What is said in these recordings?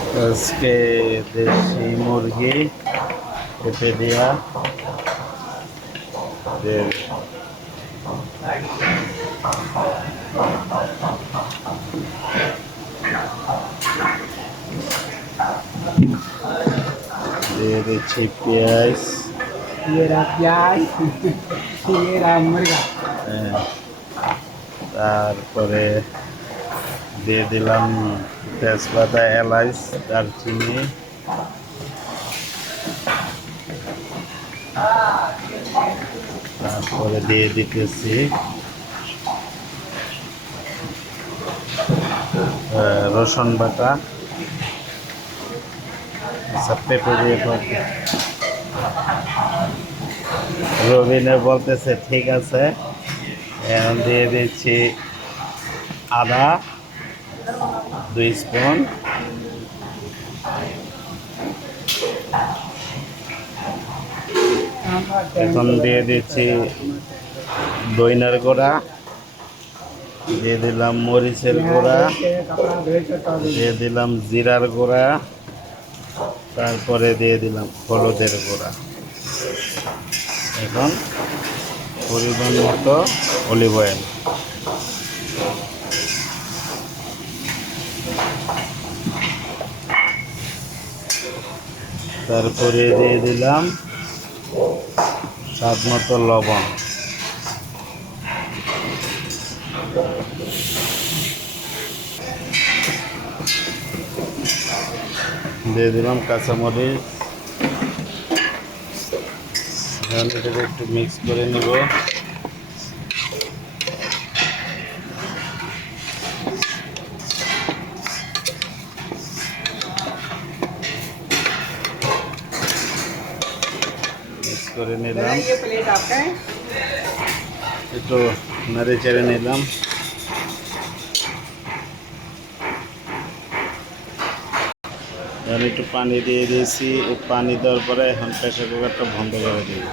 আজকে দেশি মুরগি পেঁপে দিয়া দিয়ে দিয়ে দিচ্ছি পেঁয়াজ। হ্যাঁ, তারপরে দিয়ে দিলাম তেজপাতা, এলাচ, দারচিনি, তারপরে দিয়ে দিতেছি রসুন বাটা। আচ্ছা, পেঁপে দিয়ে রবিনে বলতেছে ঠিক আছে। এখন দিয়ে দিচ্ছি আদা 2 স্পুন, এখন দিয়ে দিচ্ছি দইনার গুঁড়া, দিয়ে দিলাম মরিচের গুঁড়া, দিয়ে দিলাম জিরার গুঁড়া, তারপরে দিয়ে দিলাম হলুদের গুঁড়া। এখন পরিমাণ মতো অলিভ অয়েল, তারপরে দিয়ে দিলাম স্বাদ মতো লবণ, দিয়ে দিলাম কাঁচামরিচ। এখন এটাকে একটু মিক্স করে নিব। মিক্স করে নিলাম, একটু নাড়ে চেড়ে নিলাম। এখন একটু পানি দিয়ে দিয়েছি। পানি দেওয়ার পরে এখন প্রেসার কুকারটা বন্ধ করে দিব।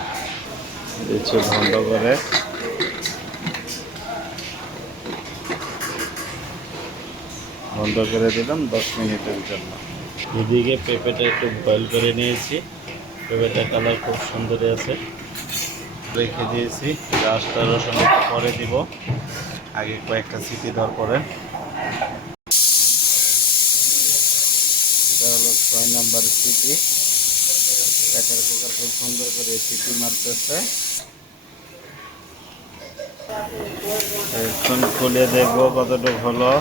দিচ্ছি বন্ধ করে। বন্ধ করে দিলাম 10 মিনিটের জন্য। এদিকে পেঁপেটা একটু বয়েল করে নিয়েছি। পেঁপেটার কালার খুব সুন্দর আছে। রেখে দিয়েছি। গাছটা রসুন একটু পরে দিব, আগে কয়েকটা সিটি দেওয়ার পরে। এটা হলো 6 নাম্বার সিটি। প্রেসার কুকার খুব সুন্দর করে সিটি মারতেছে। এখন খুলে দেখবো কতটুকু হলো।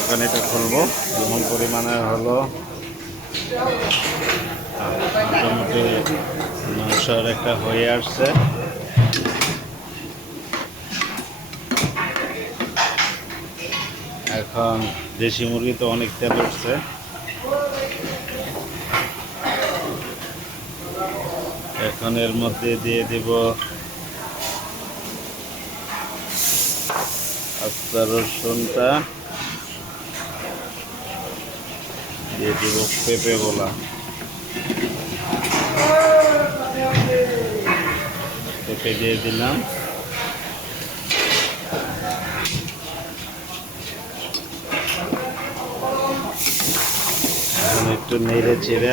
এখন এটা খুলবো, যেমন পরিমাণে হলো। মোটামুটি মাংসের একটা হয়ে আসছে। এখন দেশি মুরগি তো অনেক তেল উঠছে। এখন এর মধ্যে দিয়ে দিব আস্তা রসুনটা, দিয়ে দিব পেঁপে গোলা, পেঁপে দিয়ে দিলাম। এখন একটু নেড়ে চেড়ে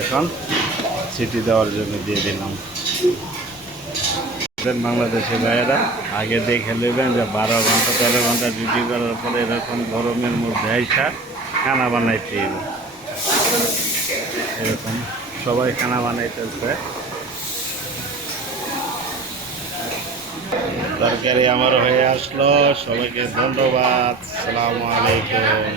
এখন সিটি দেওয়ার জন্য দিয়ে দিলাম। বাংলাদেশের ভাইয়েরা আগে দেখে নেবেন যে 12 ঘন্টা 13 ঘন্টা ডিউটি করার পরে এরকম গরমের মধ্যে আইসা খানা বানাইতে হবে। এরকম সবাই খানা বানাইতেছে। তরকারি আমার হয়ে আসলো। সবাইকে ধন্যবাদ। আসসালামু আলাইকুম।